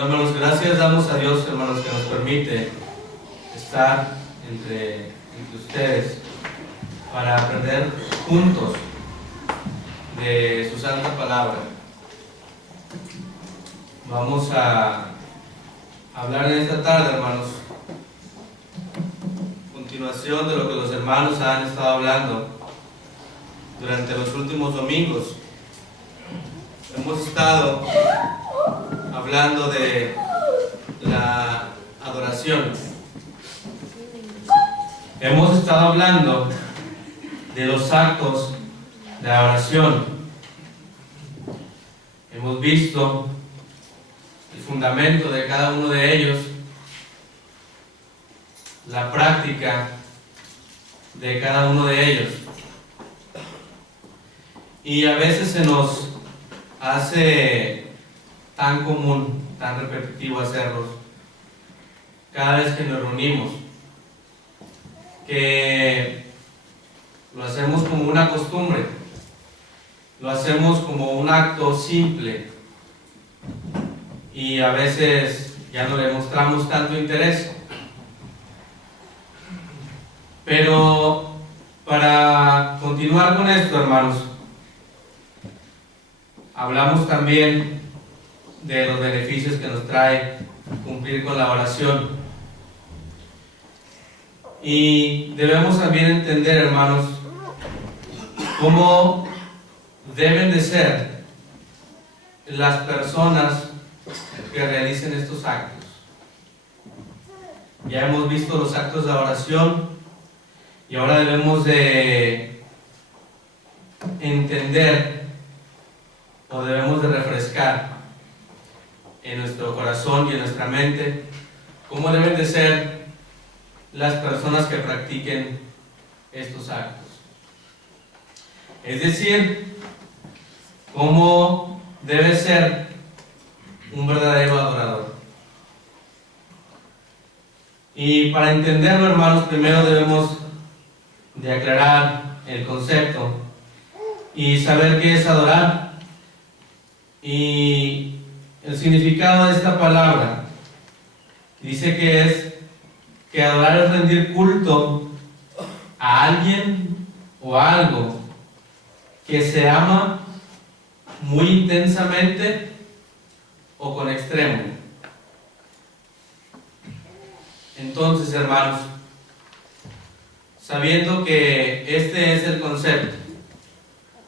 Bueno, hermanos, gracias damos a Dios, hermanos, que nos permite estar entre ustedes para aprender juntos de su santa palabra. Vamos a hablar en esta tarde, hermanos, continuación de lo que los hermanos han estado hablando durante los últimos domingos. Hemos estado hablando de la adoración. Hemos estado hablando de los actos de la oración. Hemos visto el fundamento de cada uno de ellos, la práctica de cada uno de ellos. Y a veces se nos hace tan común, tan repetitivo hacerlos cada vez que nos reunimos, que lo hacemos como una costumbre, lo hacemos como un acto simple y a veces ya no le mostramos tanto interés. Pero para continuar con esto, hermanos, hablamos también de los beneficios que nos trae cumplir con la oración. Y debemos también entender, hermanos, cómo deben de ser las personas que realicen estos actos. Ya hemos visto los actos de oración y ahora debemos de entender o debemos de refrescar en nuestro corazón y en nuestra mente cómo deben de ser las personas que practiquen estos actos. Es decir, cómo debe ser un verdadero adorador. Y para entenderlo, hermanos, primero debemos de aclarar el concepto y saber qué es adorar. Y el significado de esta palabra dice que adorar es rendir culto a alguien o a algo que se ama muy intensamente o con extremo. Entonces, hermanos, sabiendo que este es el concepto,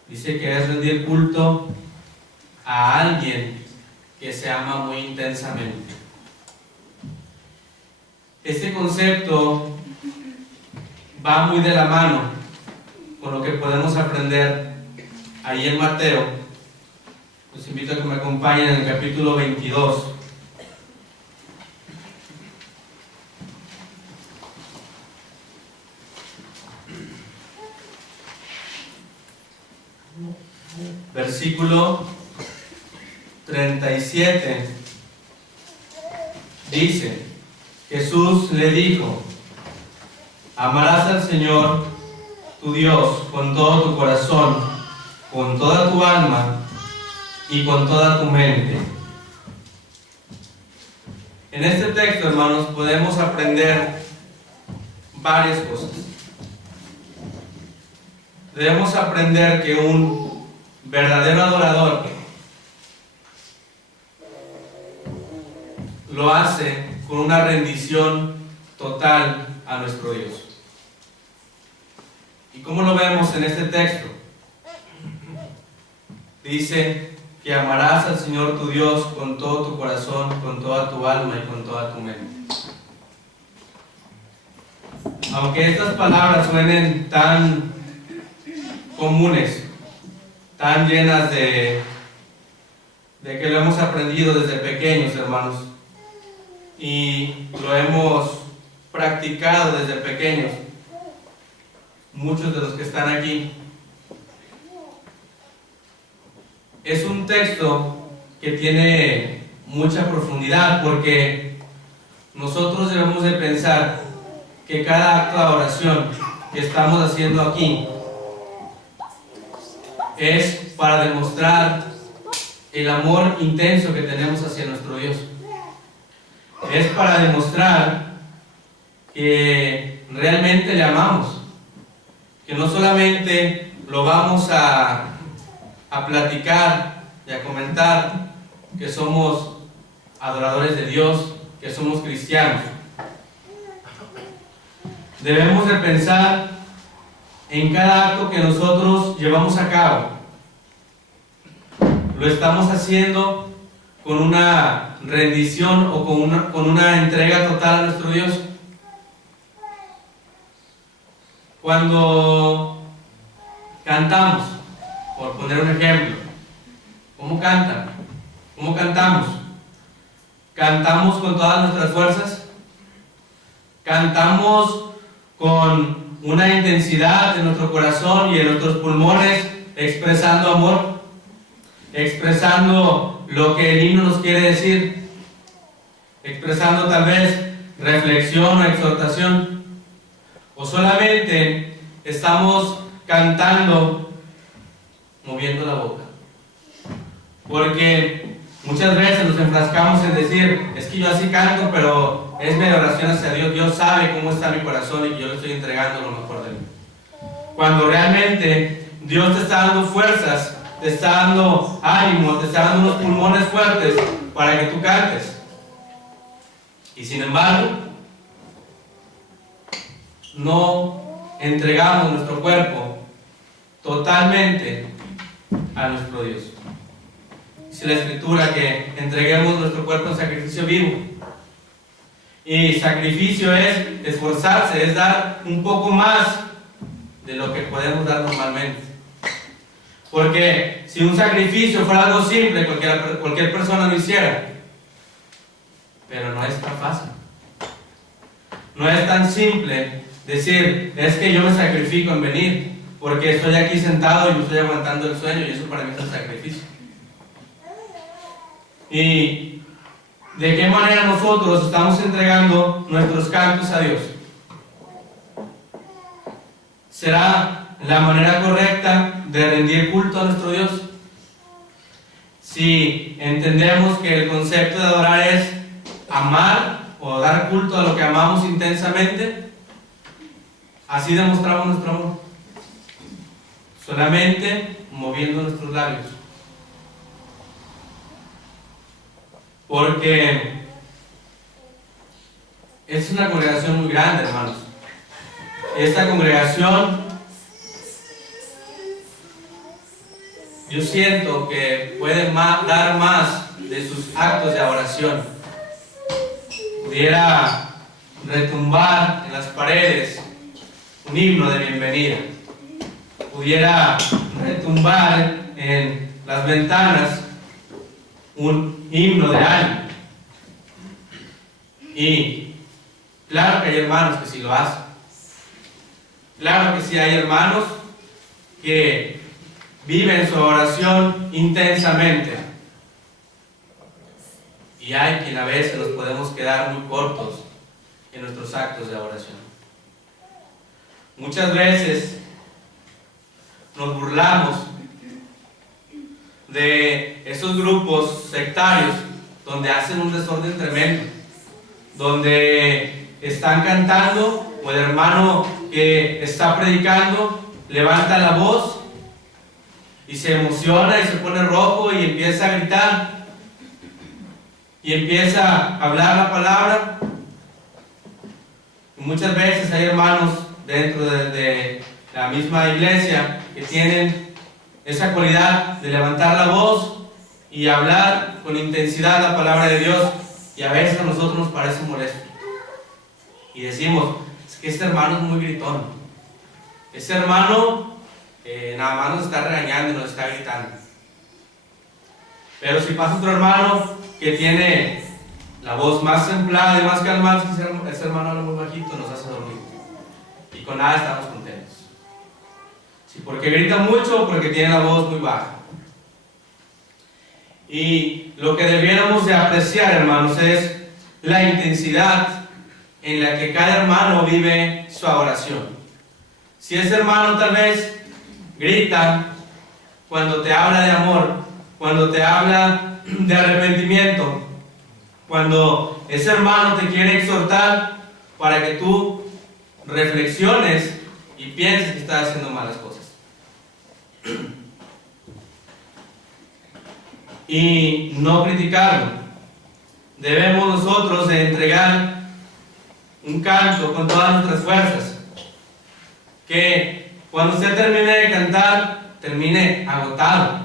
dice que es rendir culto a alguien que se ama muy intensamente. Este concepto va muy de la mano con lo que podemos aprender ahí en Mateo. Los invito a que me acompañen en el capítulo 22. Versículo 37 dice: Jesús le dijo: amarás al Señor tu Dios con todo tu corazón, con toda tu alma y con toda tu mente. En este texto, hermanos, podemos aprender varias cosas. Debemos aprender que un verdadero adorador lo hace con una rendición total a nuestro Dios. ¿Y cómo lo vemos en este texto? Dice que amarás al Señor tu Dios con todo tu corazón, con toda tu alma y con toda tu mente. Aunque estas palabras suenen tan comunes, tan llenas de que lo hemos aprendido desde pequeños, hermanos, y lo hemos practicado desde pequeños, muchos de los que están aquí. Es un texto que tiene mucha profundidad, porque nosotros debemos de pensar que cada acto de oración que estamos haciendo aquí es para demostrar el amor intenso que tenemos hacia nuestro Dios. es para demostrar que realmente le amamos, que no solamente lo vamos a platicar y a comentar que somos adoradores de Dios, que somos cristianos. Debemos de pensar en cada acto que nosotros llevamos a cabo. Lo estamos haciendo con una rendición o con una entrega total a nuestro Dios. Cuando cantamos, por poner un ejemplo, ¿cómo cantan? ¿Cómo cantamos? ¿Cantamos con todas nuestras fuerzas? ¿Cantamos con una intensidad en nuestro corazón y en nuestros pulmones, expresando amor, expresando lo que el himno nos quiere decir, expresando tal vez reflexión o exhortación? ¿O solamente estamos cantando moviendo la boca? Porque muchas veces nos enfrascamos en decir, es que yo así canto, pero es mi oración hacia Dios, Dios sabe cómo está mi corazón y yo le estoy entregando lo mejor de mí. Cuando realmente Dios te está dando fuerzas, te está dando ánimo, te está dando unos pulmones fuertes para que tú cantes. Y sin embargo, no entregamos nuestro cuerpo totalmente a nuestro Dios. Dice la Escritura que entreguemos nuestro cuerpo en sacrificio vivo. Y sacrificio es esforzarse, es dar un poco más de lo que podemos dar normalmente. Porque si un sacrificio fuera algo simple, cualquier persona lo hiciera. Pero no es tan fácil. No es tan simple decir, es que yo me sacrifico en venir, porque estoy aquí sentado y me estoy aguantando el sueño, y eso para mí es un sacrificio. ¿Y de qué manera nosotros estamos entregando nuestros cantos a Dios? ¿Será la manera correcta de rendir culto a nuestro Dios? Si entendemos que el concepto de adorar es amar o dar culto a lo que amamos intensamente, así demostramos nuestro amor, solamente moviendo nuestros labios. Porque es una congregación muy grande, hermanos. Esta congregación, yo siento que puede dar más de sus actos de adoración. Pudiera retumbar en las paredes un himno de bienvenida. Pudiera retumbar en las ventanas un himno de ánimo. Y claro que hay hermanos que sí lo hacen. Claro que sí hay hermanos que viven su oración intensamente. Y hay quien a veces nos podemos quedar muy cortos en nuestros actos de oración. Muchas veces nos burlamos de esos grupos sectarios donde hacen un desorden tremendo, donde están cantando o el hermano que está predicando levanta la voz y se emociona y se pone rojo y empieza a gritar y empieza a hablar la palabra. Y muchas veces hay hermanos dentro de la misma iglesia que tienen esa cualidad de levantar la voz y hablar con intensidad la palabra de Dios, y a veces a nosotros nos parece molesto y decimos, es que este hermano es muy gritón, ese hermano nada más nos está regañando y nos está gritando. Pero si pasa otro hermano que tiene la voz más templada y más calmada, ese hermano habla muy bajito, nos hace dormir y con nada estamos contentos. Sí, porque grita mucho o porque tiene la voz muy baja. Y lo que debiéramos de apreciar, hermanos, es la intensidad en la que cada hermano vive su adoración. Si ese hermano tal vez grita cuando te habla de amor, cuando te habla de arrepentimiento, Cuando ese hermano te quiere exhortar para que tú reflexiones y pienses que estás haciendo malas cosas. Y no criticarlo. Debemos nosotros de entregar un canto con todas nuestras fuerzas. Que cuando usted termine de cantar, termine agotado,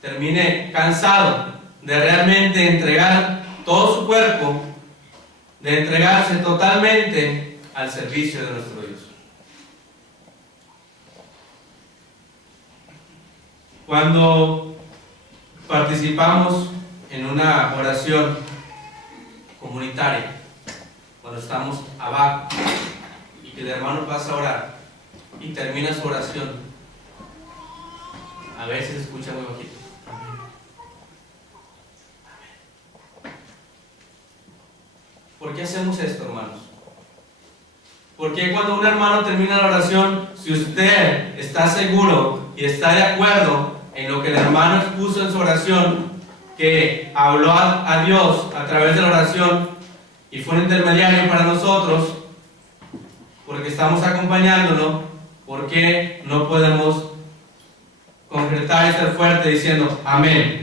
termine cansado de realmente entregar todo su cuerpo, de entregarse totalmente al servicio de nuestro Dios. Cuando participamos en una oración comunitaria, cuando estamos abajo y que el hermano pasa a orar y termina su oración, a veces se escucha muy bajito: amén. Amén. ¿Por qué hacemos esto, hermanos? Porque cuando un hermano termina la oración, si usted está seguro y está de acuerdo en lo que el hermano expuso en su oración, que habló a Dios a través de la oración y fue un intermediario para nosotros, porque estamos acompañándolo, ¿por qué no podemos concretar y ser fuerte diciendo amén?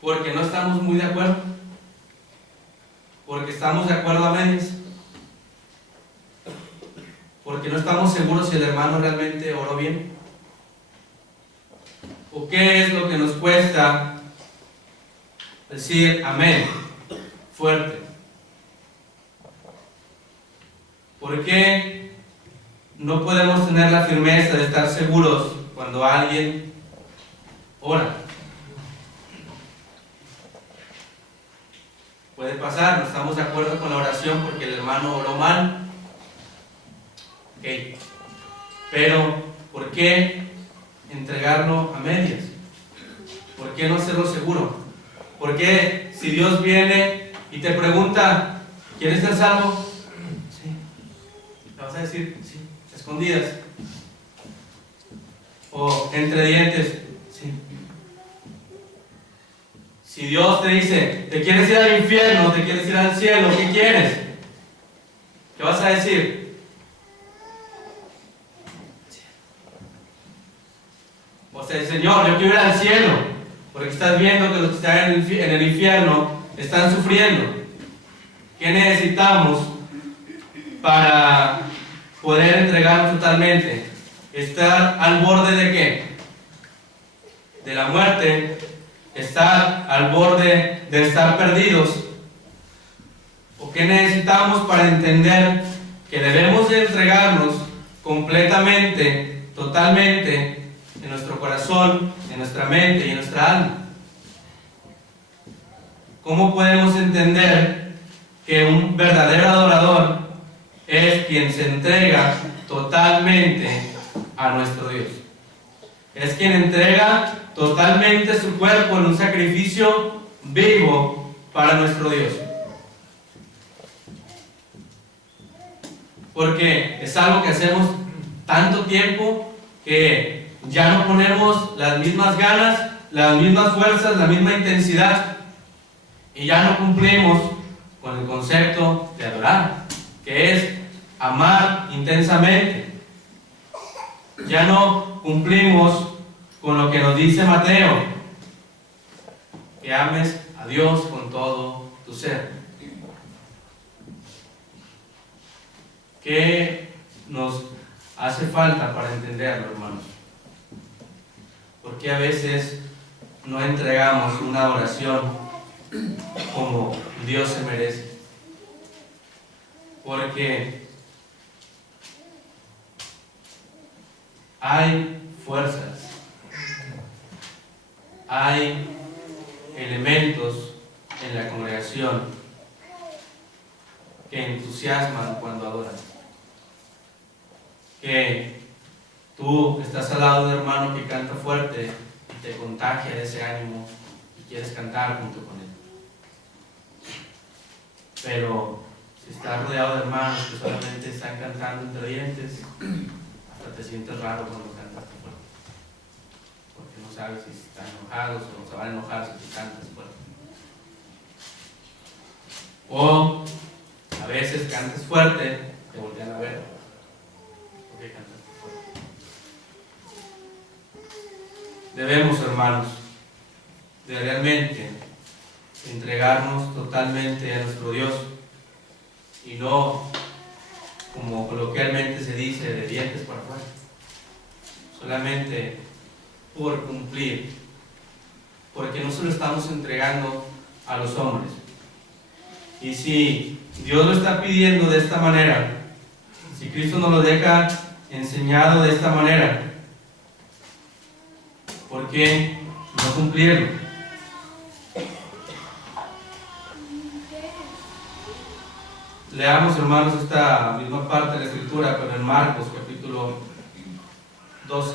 Porque no estamos muy de acuerdo, porque estamos de acuerdo a medias, porque no estamos seguros si el hermano realmente oró bien. ¿O qué es lo que nos cuesta decir amén fuerte? ¿Por qué no podemos tener la firmeza de estar seguros cuando alguien ora? Puede pasar, no estamos de acuerdo con la oración porque el hermano oró mal. Okay. Pero, ¿por qué entregarlo a medias? ¿Por qué no hacerlo seguro? ¿Por qué si Dios viene y te pregunta, ¿quieres ser salvo? Sí. ¿Le vas a decir sí, escondidas? O entre dientes, sí. Si Dios te dice, ¿te quieres ir al infierno? ¿Te quieres ir al cielo? ¿Qué quieres? ¿Qué vas a decir? O sea, Señor, yo quiero ir al cielo, porque estás viendo que los que están en el infierno están sufriendo. ¿Qué necesitamos para poder entregarnos totalmente? ¿Estar al borde de qué? De la muerte. ¿Estar al borde de estar perdidos? ¿O qué necesitamos para entender que debemos de entregarnos completamente, totalmente, en nuestro corazón, en nuestra mente y en nuestra alma? ¿Cómo podemos entender que un verdadero adorador es quien se entrega totalmente a nuestro Dios? Es quien entrega totalmente su cuerpo en un sacrificio vivo para nuestro Dios. Porque es algo que hacemos tanto tiempo que ya no ponemos las mismas ganas, las mismas fuerzas, la misma intensidad, y ya no cumplimos con el concepto de adorar, que es amar intensamente. Ya no cumplimos con lo que nos dice Mateo, que ames a Dios con todo tu ser. ¿Qué nos hace falta para entenderlo, hermanos? Porque a veces no entregamos una oración como Dios se merece. Porque hay fuerzas, hay elementos en la congregación que entusiasman cuando adoran. Que tú estás al lado de un hermano que canta fuerte y te contagia de ese ánimo y quieres cantar junto con él. Pero si estás rodeado de hermanos que solamente están cantando entre dientes, hasta te sientes raro cuando cantas tan fuerte, porque no sabes si están enojados o se van a enojar si tú cantas fuerte. O a veces cantas fuerte, te voltean a ver. ¿Por qué cantas fuerte? Debemos, hermanos, de realmente entregarnos totalmente a nuestro Dios y no, como coloquialmente se dice, de dientes para afuera, solamente por cumplir, porque no se lo estamos entregando a los hombres. Y si Dios lo está pidiendo de esta manera, si Cristo nos lo deja enseñado de esta manera, ¿por qué no cumplirlo? Leamos, hermanos, esta misma parte de la Escritura, pero en Marcos, capítulo 12.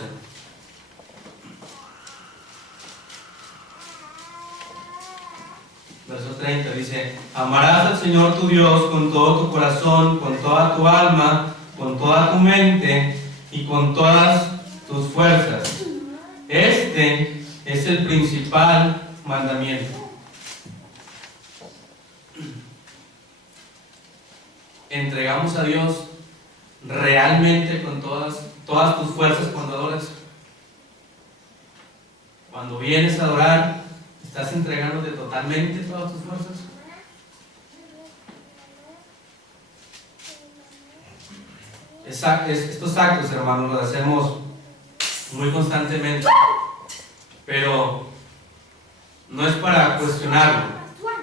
Verso 30 dice: amarás al Señor tu Dios con todo tu corazón, con toda tu alma, con toda tu mente y con todas tus fuerzas. Este es el principal mandamiento. Entregamos a Dios realmente con todas tus fuerzas cuando adoras. Cuando vienes a adorar, ¿estás entregándote totalmente todas tus fuerzas? Estos actos, hermanos, los hacemos muy constantemente, pero no es para cuestionarlo,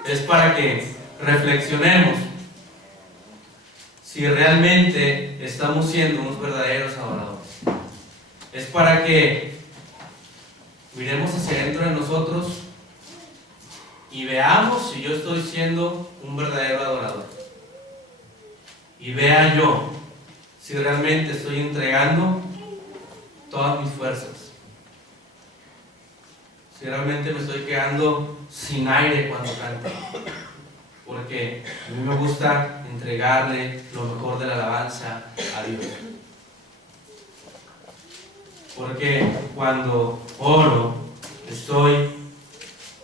es para que reflexionemos si realmente estamos siendo unos verdaderos adoradores. Es para que miremos hacia dentro de nosotros y veamos si yo estoy siendo un verdadero adorador. Y vea yo si realmente estoy entregando todas mis fuerzas. Si realmente me estoy quedando sin aire cuando canto. Porque a mí me gusta entregarle lo mejor de la alabanza a Dios. Porque cuando oro, estoy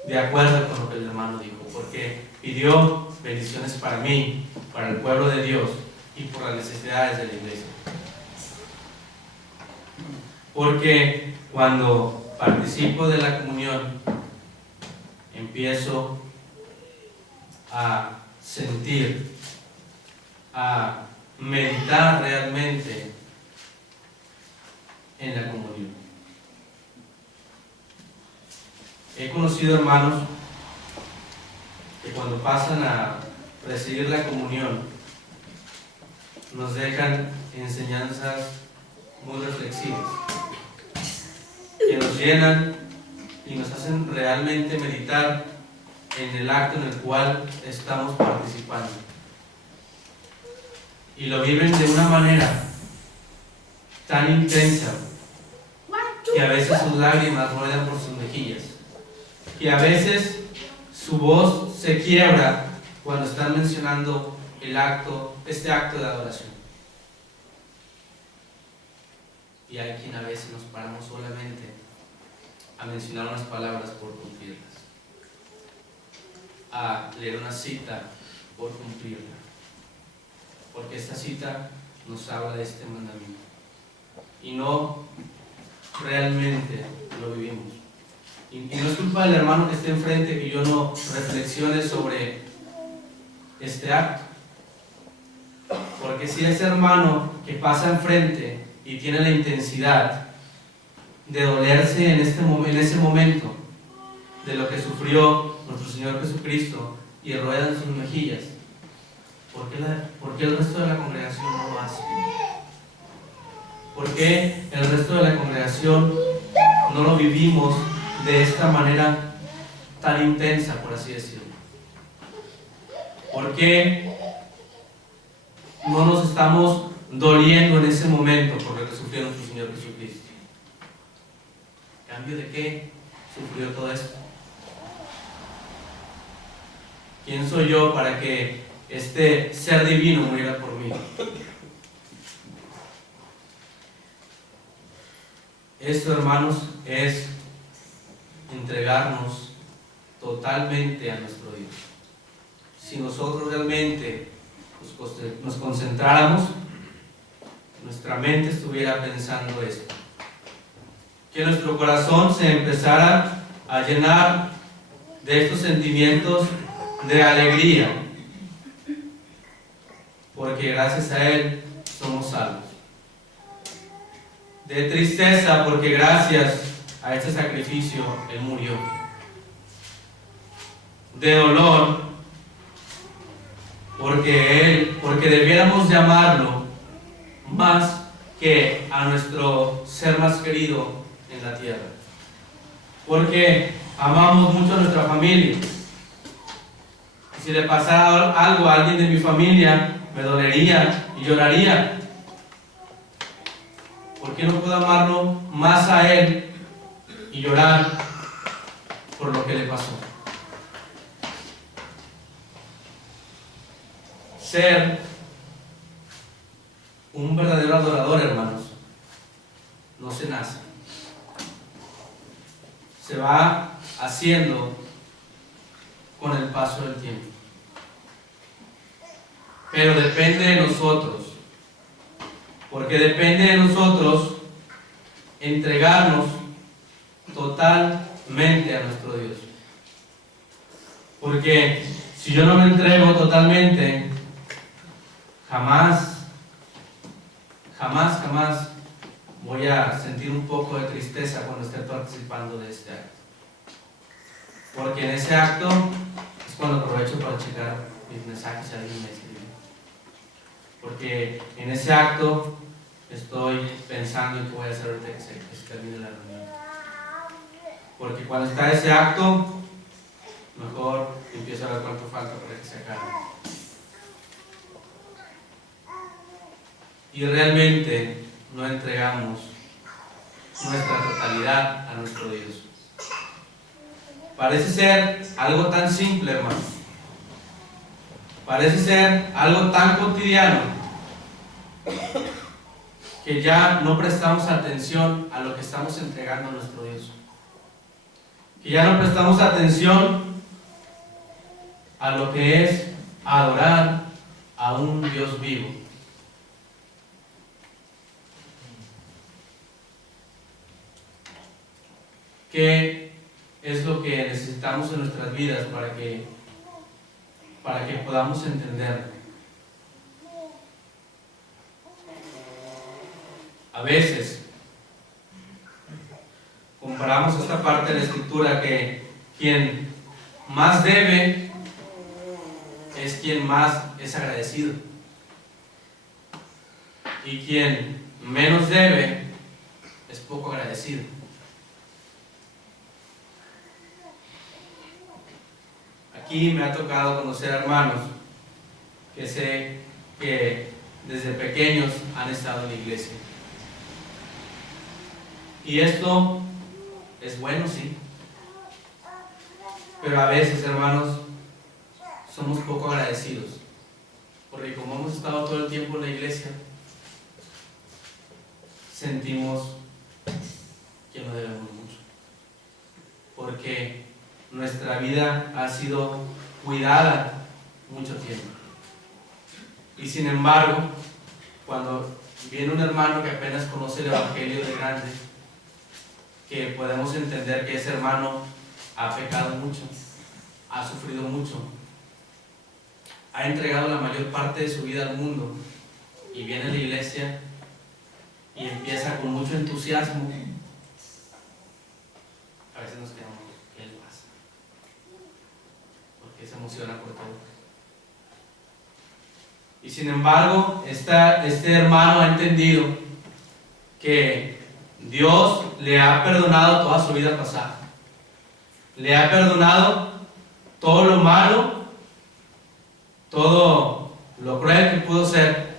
de acuerdo con lo que el hermano dijo. Porque pidió bendiciones para mí, para el pueblo de Dios y por las necesidades de la iglesia. Porque cuando participo de la comunión, empiezo a sentir, a meditar realmente en la comunión. He conocido hermanos que cuando pasan a recibir la comunión nos dejan enseñanzas muy reflexivas que nos llenan y nos hacen realmente meditar en el acto en el cual estamos participando. Y lo viven de una manera tan intensa que a veces sus lágrimas ruedan por sus mejillas, que a veces su voz se quiebra cuando están mencionando este acto de adoración. Y hay quien a veces nos paramos solamente a mencionar unas palabras por cumplirlas, a leer una cita por cumplirla, porque esta cita nos habla de este mandamiento y no realmente lo vivimos. Y no es culpa del hermano que esté enfrente que yo no reflexione sobre este acto, porque si ese hermano que pasa enfrente y tiene la intensidad de dolerse en ese momento de lo que sufrió nuestro Señor Jesucristo y ruedan sus mejillas, ¿por qué el resto de la congregación no lo hace? ¿Por qué el resto de la congregación no lo vivimos de esta manera tan intensa, por así decirlo? ¿Por qué no nos estamos doliendo en ese momento por lo que sufrió nuestro Señor Jesucristo? ¿A cambio de qué sufrió todo esto? ¿Quién soy yo para que este ser divino muriera por mí? Esto, hermanos, es entregarnos totalmente a nuestro Dios. Si nosotros realmente nos concentráramos, nuestra mente estuviera pensando esto, que nuestro corazón se empezara a llenar de estos sentimientos de alegría, porque gracias a Él somos salvos. De tristeza, porque gracias a este sacrificio Él murió. De dolor, porque debiéramos llamarlo más que a nuestro ser más querido en la tierra. Porque amamos mucho a nuestra familia. Si le pasara algo a alguien de mi familia, me dolería y lloraría. ¿Por qué no puedo amarlo más a Él y llorar por lo que le pasó? Ser un verdadero adorador, hermanos, no se nace. Se va haciendo con el paso del tiempo. Pero depende de nosotros. Porque depende de nosotros entregarnos totalmente a nuestro Dios. Porque si yo no me entrego totalmente, jamás voy a sentir un poco de tristeza cuando esté participando de este acto. Porque en ese acto es cuando aprovecho para checar mis mensajes si alguien me escribe. Porque en ese acto estoy pensando en qué voy a hacer ahorita que se termine la reunión. Porque cuando está ese acto, mejor empiezo a ver cuánto falta para que se acabe. Y realmente no entregamos nuestra totalidad a nuestro Dios. Parece ser algo tan simple, hermanos. Parece ser algo tan cotidiano que ya no prestamos atención a lo que estamos entregando a nuestro Dios. Que ya no prestamos atención a lo que es adorar a un Dios vivo. ¿Qué es lo que necesitamos en nuestras vidas para que podamos entenderlo? A veces comparamos esta parte de la Escritura que quien más debe es quien más es agradecido, y quien menos debe es poco agradecido. Aquí me ha tocado conocer hermanos que sé que desde pequeños han estado en la iglesia. Y esto es bueno, sí. Pero a veces, hermanos, somos poco agradecidos. Porque como hemos estado todo el tiempo en la iglesia, sentimos que no debemos mucho. Porque nuestra vida ha sido cuidada mucho tiempo. Y sin embargo, cuando viene un hermano que apenas conoce el Evangelio de grande, que podemos entender que ese hermano ha pecado mucho, ha sufrido mucho, ha entregado la mayor parte de su vida al mundo, y viene a la iglesia y empieza con mucho entusiasmo. A veces nos quedamos, ¿qué le pasa? Porque se emociona por todo. Y sin embargo, este hermano ha entendido que Dios le ha perdonado toda su vida pasada. Le ha perdonado todo lo malo, todo lo cruel que pudo ser.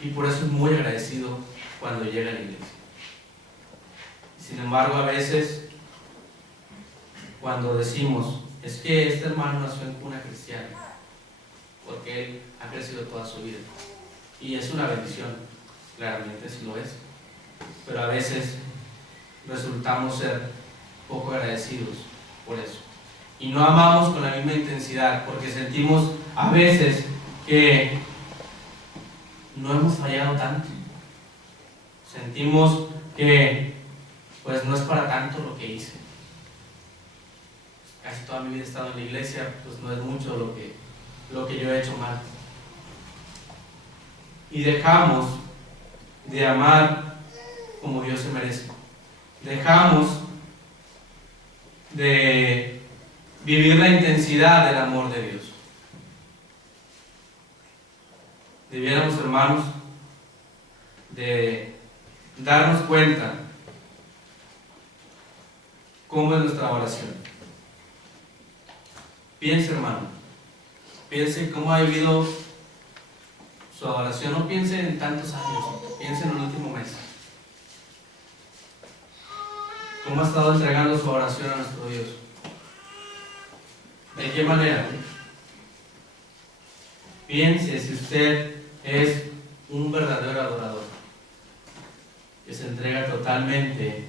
Y por eso es muy agradecido cuando llega a la iglesia. Sin embargo, a veces, cuando decimos, es que este hermano nació en cuna cristiana, porque él ha crecido toda su vida. Y es una bendición, claramente sí lo es. Pero a veces resultamos ser poco agradecidos por eso. Y no amamos con la misma intensidad, porque sentimos a veces que no hemos fallado tanto. Sentimos que pues no es para tanto lo que hice. Casi toda mi vida he estado en la iglesia, pues no es mucho lo que yo he hecho mal. Y dejamos de amar como Dios se merece. Dejamos de vivir la intensidad del amor de Dios. Debiéramos, hermanos, de darnos cuenta cómo es nuestra oración. Piense, hermano, piense cómo ha vivido su adoración. No piense en tantos años, piense en el último mes. ¿Cómo ha estado entregando su oración a nuestro Dios? ¿De qué manera? Piense si usted es un verdadero adorador, que se entrega totalmente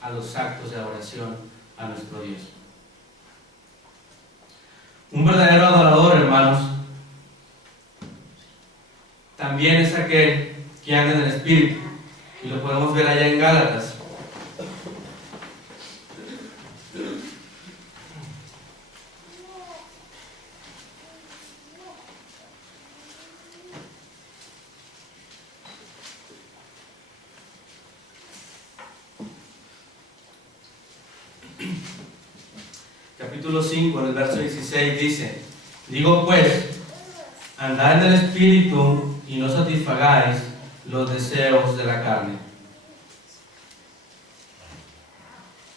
a los actos de adoración a nuestro Dios. Un verdadero adorador, hermanos, también es aquel que anda en el Espíritu, y lo podemos ver allá en Gálatas. Capítulo 5, en el verso 16 dice: digo pues, andad en el Espíritu y no satisfagáis los deseos de la carne.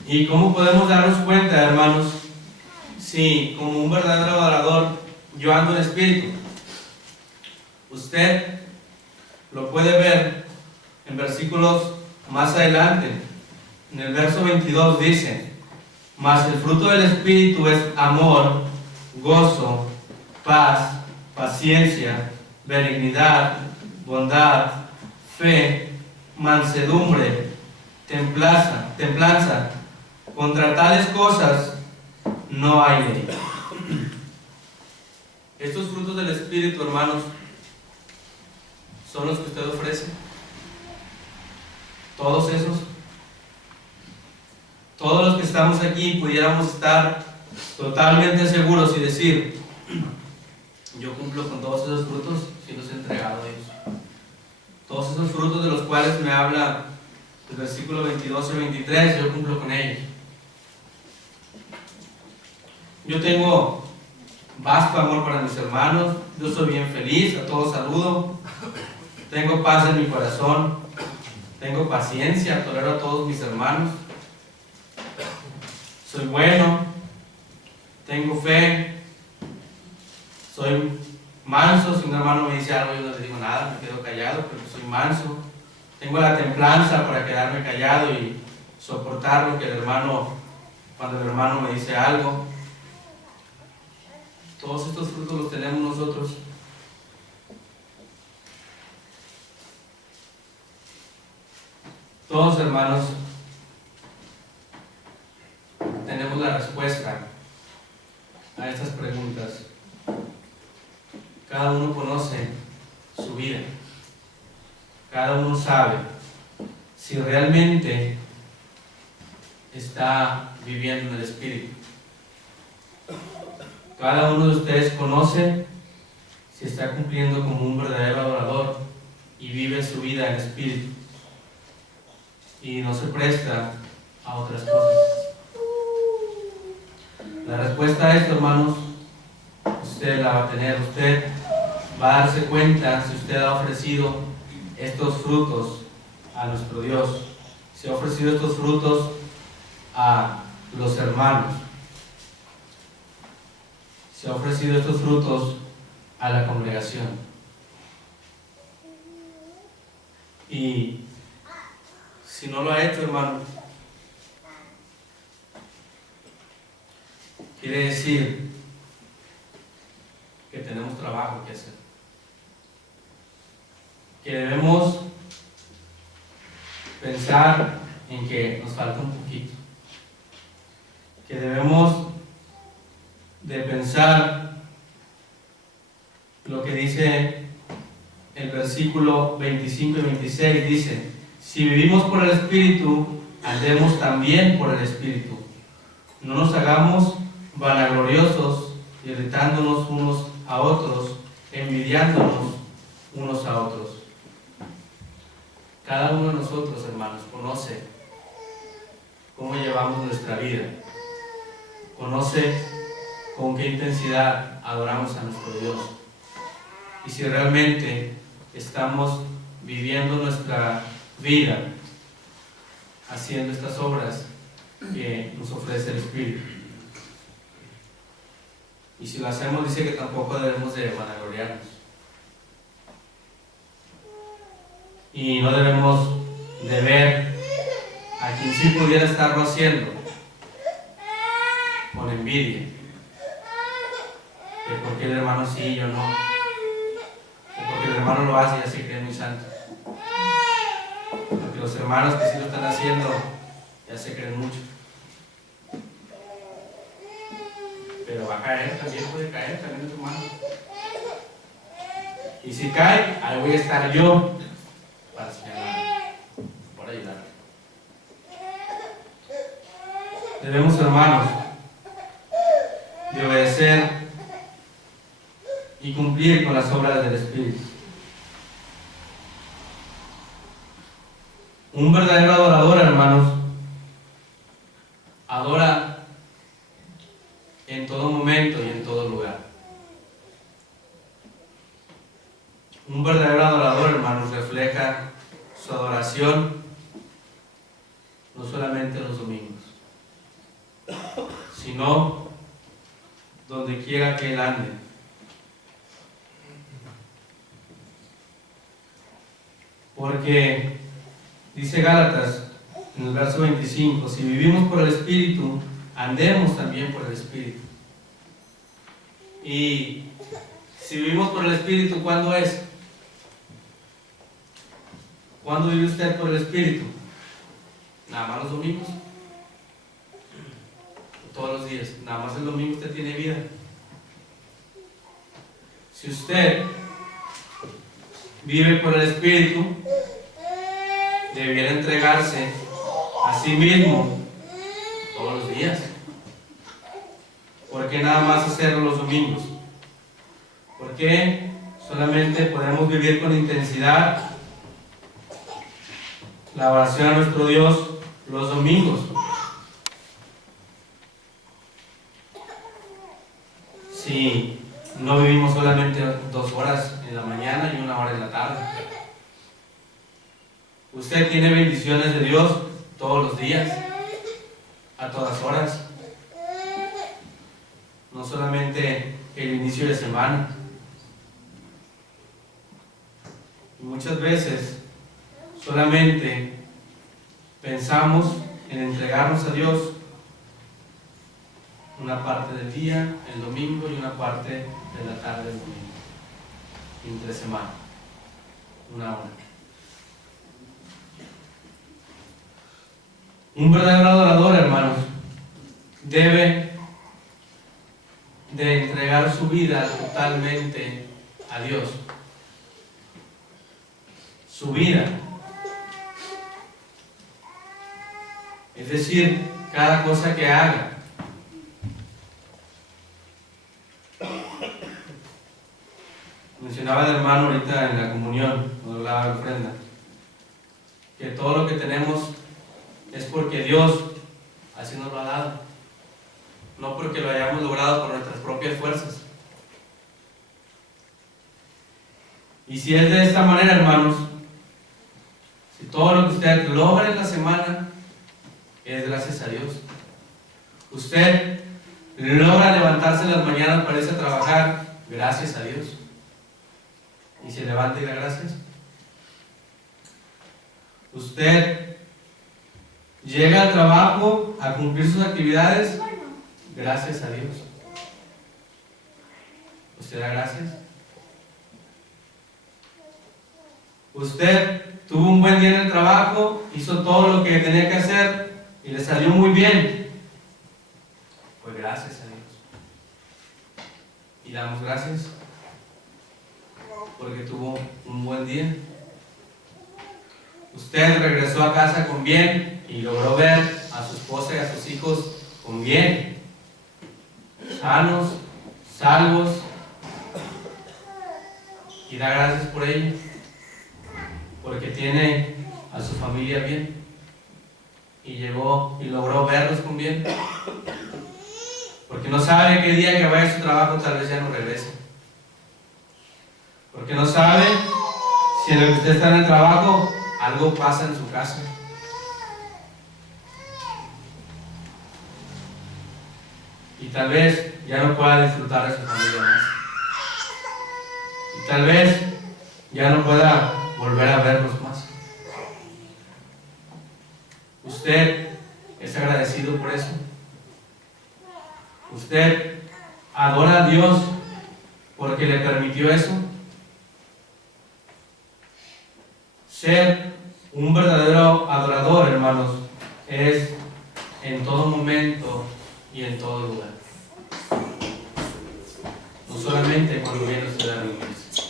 ¿Y cómo podemos darnos cuenta, hermanos, si como un verdadero adorador yo ando en Espíritu? Usted lo puede ver en versículos más adelante. En el verso 22 dice: mas el fruto del Espíritu es amor, gozo, paz, paciencia, benignidad, bondad, fe, mansedumbre, templanza. Contra tales cosas no hay ley. Estos frutos del Espíritu, hermanos, son los que usted ofrece. Todos esos. Todos los que estamos aquí pudiéramos estar totalmente seguros y decir: yo cumplo con todos esos frutos si los he entregado a ellos. Todos esos frutos de los cuales me habla el versículo 22 y 23, yo cumplo con ellos. Yo tengo vasto amor para mis hermanos, yo soy bien feliz, a todos saludo, tengo paz en mi corazón, tengo paciencia, tolero a todos mis hermanos, soy bueno, tengo fe, soy manso. Si un hermano me dice algo yo no le digo nada, me quedo callado, pero soy manso. Tengo la templanza para quedarme callado y soportar lo que cuando el hermano me dice algo. Todos estos frutos los tenemos nosotros. Todos, hermanos, tenemos la respuesta a estas preguntas. Cada uno conoce su vida. Cada uno sabe si realmente está viviendo en el Espíritu. Cada uno de ustedes conoce si está cumpliendo como un verdadero adorador y vive su vida en Espíritu y no se presta a otras cosas. La respuesta a esto, hermanos, usted la va a tener. Usted va a darse cuenta si usted ha ofrecido estos frutos a nuestro Dios, si ha ofrecido estos frutos a los hermanos, si ha ofrecido estos frutos a la congregación. Y si no lo ha hecho, hermano, quiere decir que tenemos trabajo que hacer, que debemos pensar en que nos falta un poquito, que debemos de pensar lo que dice el versículo 25 y 26, dice: si vivimos por el Espíritu, andemos también por el Espíritu. No nos hagamos vanagloriosos, irritándonos unos a otros, envidiándonos unos a otros. Cada uno de nosotros, hermanos, conoce cómo llevamos nuestra vida, conoce con qué intensidad adoramos a nuestro Dios, y si realmente estamos viviendo nuestra vida haciendo estas obras que nos ofrece el Espíritu. Y si lo hacemos, dice que tampoco debemos de vanagloriarnos. Y no debemos de ver a quien sí pudiera estarlo haciendo con envidia. De por qué el hermano sí y yo no. O porque el hermano lo hace y ya se cree muy santo. Porque los hermanos que sí lo están haciendo ya se creen mucho. Pero va a caer, también puede caer, también es humano. Y si cae, ahí voy a estar yo para señalar, para ayudar. Debemos, hermanos, de obedecer y cumplir con las obras del Espíritu. Un verdadero adorador, hermanos, adora en todo momento y en todo lugar. Un verdadero adorador, hermanos, refleja su adoración no solamente los domingos, sino donde quiera que él ande. Porque dice Gálatas en el verso 25: si vivimos por el Espíritu, andemos también por el Espíritu. Y si vivimos por el Espíritu, ¿cuándo es? ¿Cuándo vive usted por el Espíritu? ¿Nada más los domingos? Todos los días. Nada más el domingo usted tiene vida. Si usted vive por el Espíritu, debiera entregarse a sí mismo todos los días. ¿Por qué nada más hacerlo los domingos? ¿Por qué solamente podemos vivir con intensidad la oración a nuestro Dios los domingos? Si no vivimos solamente 2 horas en la mañana y 1 hora en la tarde. Usted tiene bendiciones de Dios todos los días, a todas horas. No solamente el inicio de semana. Y muchas veces solamente pensamos en entregarnos a Dios una parte del día, el domingo, y una parte de la tarde del domingo, entre semana, 1 hora. Un verdadero adorador, hermanos, debe de entregar su vida totalmente a Dios. Su vida. Es decir, cada cosa que haga. Mencionaba el hermano ahorita en la comunión, cuando hablaba de ofrenda, que todo lo que tenemos es porque Dios así nos lo ha dado, no porque lo hayamos logrado por nuestras propias fuerzas. Y si es de esta manera, hermanos, si todo lo que usted logra en la semana es gracias a Dios, usted logra levantarse en las mañanas para irse a trabajar, gracias a Dios, y se levanta y da gracias. Usted llega al trabajo a cumplir sus actividades, gracias a Dios. ¿Usted da gracias? Usted tuvo un buen día en el trabajo hizo todo lo que tenía que hacer y le salió muy bien. Pues gracias a Dios. Y damos gracias porque tuvo un buen día. Usted regresó a casa con bien y logró ver a su esposa y a sus hijos con bien, sanos, salvos, y da gracias por ello, porque tiene a su familia bien y llegó y logró verlos con bien, porque no sabe qué día que vaya a su trabajo tal vez ya no regrese, porque no sabe si en lo que usted está en el trabajo algo pasa en su casa. Y tal vez ya no pueda disfrutar de su familia más. Y tal vez ya no pueda volver a verlos más. Usted es agradecido por eso. Usted adora a Dios porque le permitió eso. Ser un verdadero adorador, hermanos, es en todo momento y en todo lugar. No solamente cuando viene usted a la iglesia.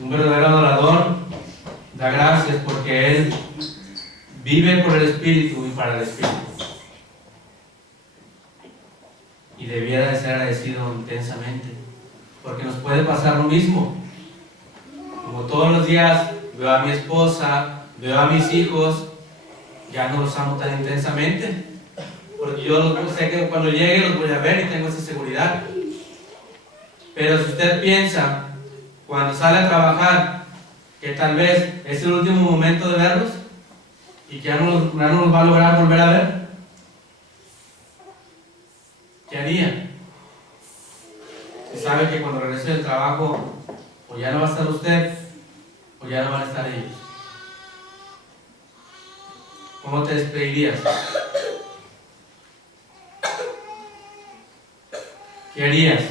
Un verdadero adorador da gracias porque él vive por el Espíritu y para el Espíritu. Y debiera de ser agradecido intensamente, porque nos puede pasar lo mismo. Como todos los días veo a mi esposa, veo a mis hijos, ya no los amo tan intensamente, porque yo sé que cuando llegue los voy a ver y tengo esa seguridad. Pero si usted piensa, cuando sale a trabajar, que tal vez es el último momento de verlos y que ya no los va a lograr volver a ver, ¿qué haría? Si sabe que cuando regrese del trabajo o ya no va a estar usted o ya no van a estar ellos. ¿Cómo te despedirías? ¿Qué harías?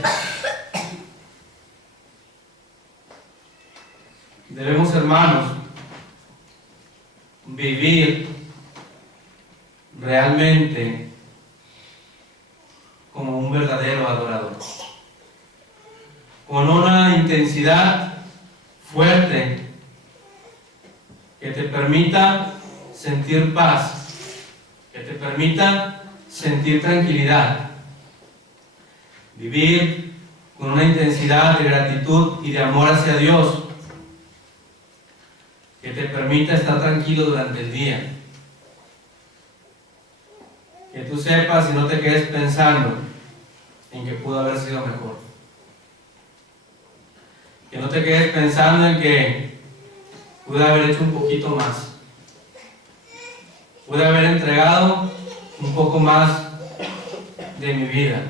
Debemos, hermanos, vivir realmente como un verdadero adorador, con una intensidad fuerte que te permita sentir paz, que te permita sentir tranquilidad, vivir con una intensidad de gratitud y de amor hacia Dios, que te permita estar tranquilo durante el día, que tú sepas y no te quedes pensando en que pudo haber sido mejor, que no te quedes pensando en que pude haber hecho un poquito más, pude haber entregado un poco más de mi vida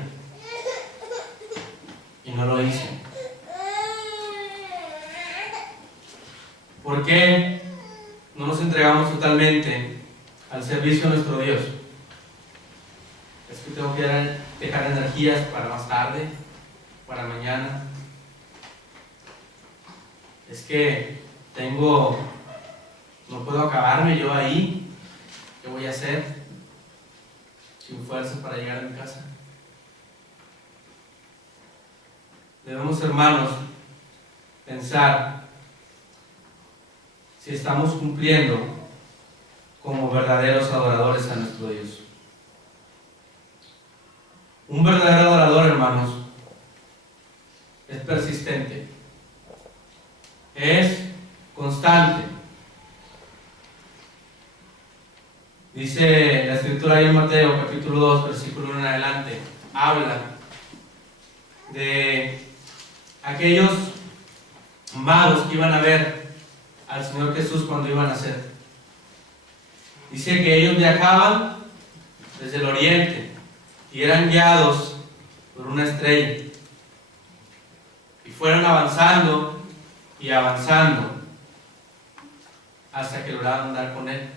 y no lo hice. ¿Por qué no nos entregamos totalmente al servicio de nuestro Dios? Es que tengo que dejar energías para más tarde, para mañana. Es que no puedo acabarme yo ahí. ¿Qué voy a hacer? Sin fuerza para llegar a mi casa. Debemos, hermanos, pensar si estamos cumpliendo como verdaderos adoradores a nuestro Dios. Un verdadero adorador, hermanos, es persistente, es constante. Dice la Escritura ahí en Mateo capítulo 2, versículo 1 en adelante, habla de aquellos magos que iban a ver al Señor Jesús cuando iban a nacer. Dice que ellos viajaban desde el oriente y eran guiados por una estrella y fueron avanzando y avanzando hasta que lograron dar con él.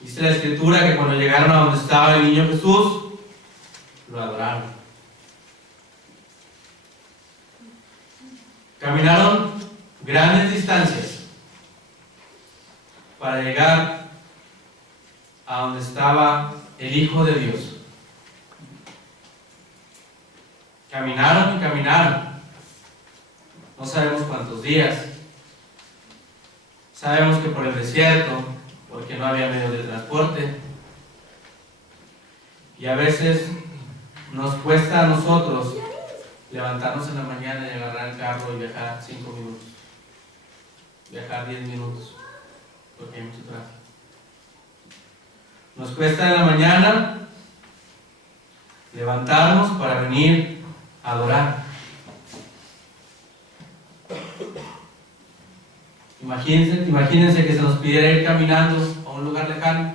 Dice la Escritura que cuando llegaron a donde estaba el niño Jesús, lo adoraron. Caminaron grandes distancias para llegar a donde estaba el Hijo de Dios. Caminaron y caminaron. No sabemos cuántos días. Sabemos que por el desierto, porque no había medios de transporte. Y a veces nos cuesta a nosotros levantarnos en la mañana y agarrar el carro y viajar 5 minutos. Viajar 10 minutos, porque hay mucho tráfico. Nos cuesta en la mañana levantarnos para venir a adorar. Imagínense que se nos pidiera ir caminando a un lugar lejano.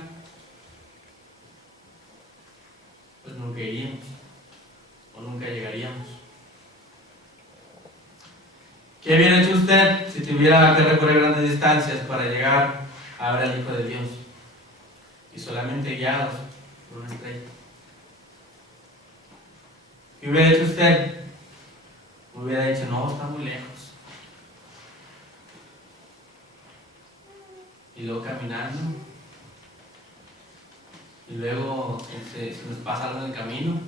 Pues nunca iríamos, o nunca llegaríamos. ¿Qué hubiera hecho usted si tuviera que recorrer grandes distancias para llegar a ver al Hijo de Dios? Y solamente guiados por una estrella. ¿Qué hubiera hecho usted? Hubiera dicho, no, está muy lejos. Y luego caminando. Y luego se nos pasa algo en el camino.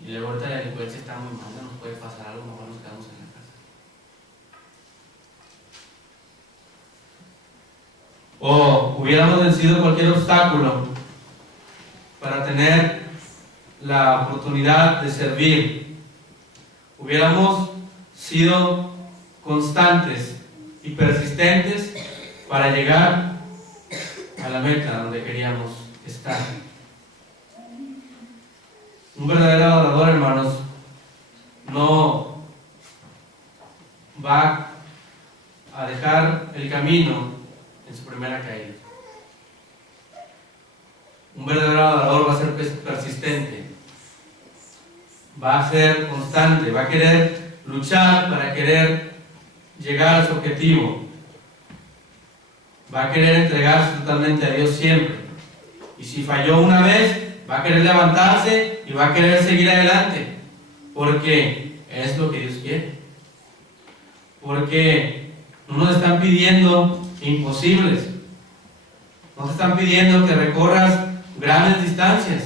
Y luego ahorita la delincuencia está muy mal, nos puede pasar algo, mejor nos quedamos en la casa. O hubiéramos vencido cualquier obstáculo para tener la oportunidad de servir. Hubiéramos sido constantes y persistentes para llegar a la meta donde queríamos estar. Un verdadero adorador, hermanos, no va a dejar el camino en su primera caída. Un verdadero adorador va a ser persistente, va a ser constante, va a querer luchar para querer llegar a su objetivo, va a querer entregarse totalmente a Dios siempre. Y si falló una vez, va a querer levantarse y va a querer seguir adelante, porque es lo que Dios quiere. Porque no nos están pidiendo imposibles, no te están pidiendo que recorras grandes distancias,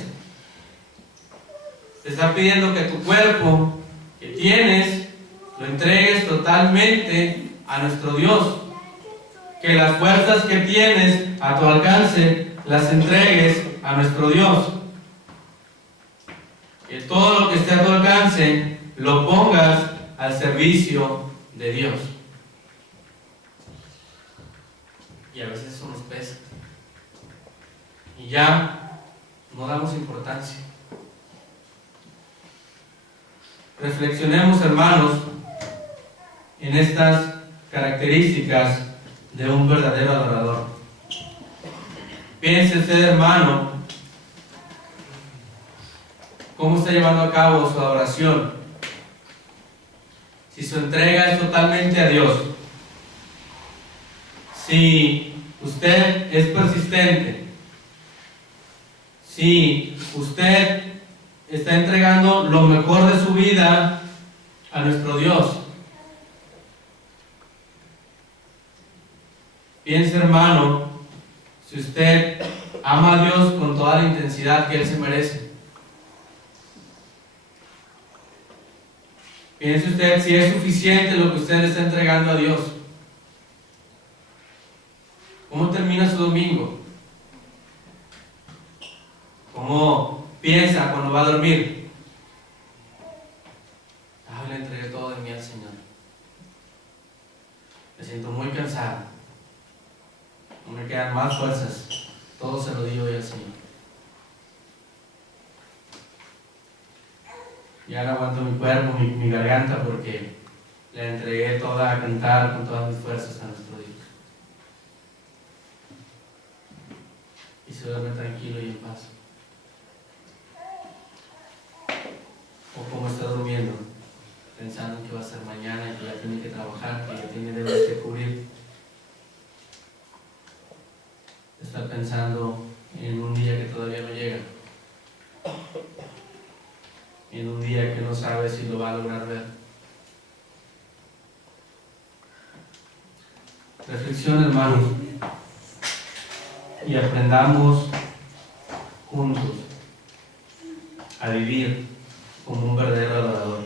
te están pidiendo que tu cuerpo que tienes lo entregues totalmente a nuestro Dios, que las fuerzas que tienes a tu alcance las entregues a nuestro Dios, que todo lo que esté a tu alcance lo pongas al servicio de Dios. Y a veces eso nos pesa y ya no damos importancia. Reflexionemos, hermanos, en estas características de un verdadero adorador. Piense usted, hermano, cómo está llevando a cabo su adoración. Si su entrega es totalmente a Dios, si usted es persistente, si usted está entregando lo mejor de su vida a nuestro Dios. Piense, hermano, si usted ama a Dios con toda la intensidad que Él se merece. Piense usted si es suficiente lo que usted le está entregando a Dios. ¿Cómo termina su domingo? ¿Cómo piensa cuando va a dormir? Le entregué todo de mí al Señor. Me siento muy cansado. No me quedan más fuerzas. Todo se lo digo hoy al Señor. Ya no aguanto mi cuerpo, mi garganta, porque le entregué toda a cantar con todas mis fuerzas a nuestro Dios. Y se duerme tranquilo y en paz. O como está durmiendo, pensando en que va a ser mañana y que ya tiene que trabajar, que ya tiene deudas que cubrir. Está pensando en un día que todavía no llega, en un día que no sabe si lo va a lograr ver. Reflexión, hermanos. y aprendamos juntos a vivir como un verdadero adorador,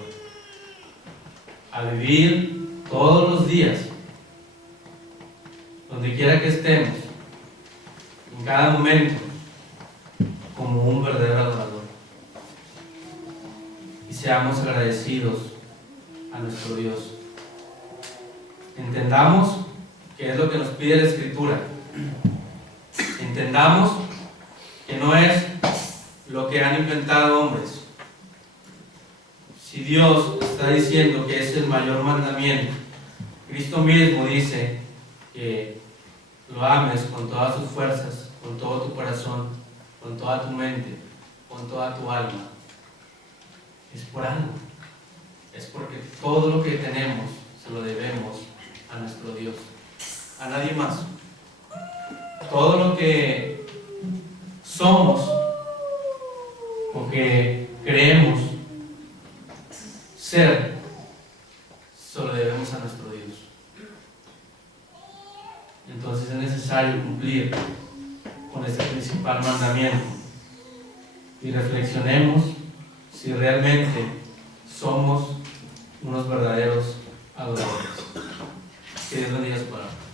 a vivir todos los días, donde quiera que estemos, en cada momento, como un verdadero adorador, y seamos agradecidos a nuestro Dios. Entendamos qué es lo que nos pide la Escritura. Entendamos que no es lo que han inventado hombres. Si Dios está diciendo que es el mayor mandamiento, Cristo mismo dice que lo ames con todas tus fuerzas, con todo tu corazón, con toda tu mente, con toda tu alma. Es por algo. Es porque todo lo que tenemos se lo debemos a nuestro Dios, a nadie más. Todo lo que somos o que creemos ser, se lo debemos a nuestro Dios. Entonces es necesario cumplir con este principal mandamiento y reflexionemos si realmente somos unos verdaderos adoradores. Que Dios bendiga su palabra.